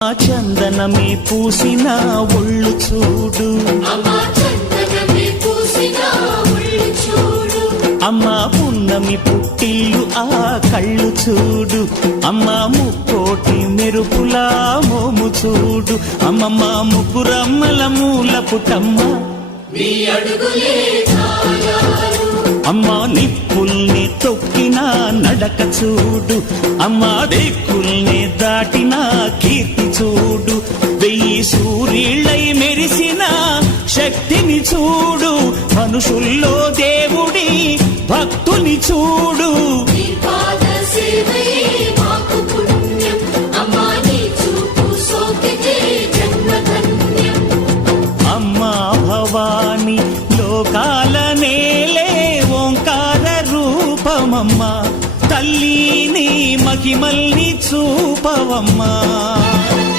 చందనమే పూసిన ఒళ్ళు చూడు, అమ్మ పున్నమి పుట్టిల్లు ఆ కళ్ళు చూడు, అమ్మ ముక్కోటి మెరుపులా మోము చూడు, అమ్మమ్మ ముగ్గురమ్మల మూల పుట్టమ్మ అమ్మ నిప్పుల్ని తొక్కిన నడక చూడు, అమ్మ దిక్కుల్ని దాటిన కీర్తి చూడు, 1000 సూర్యుళ్ళై మెరిసిన శక్తిని చూడు, మనుషుల్లో దేవుడి భక్తుని చూడు. అమ్మా భవాని లోకాల నేలే ఓంకార రూపమమ్మా, తల్లిని మహిమల్ని చూపవమ్మా.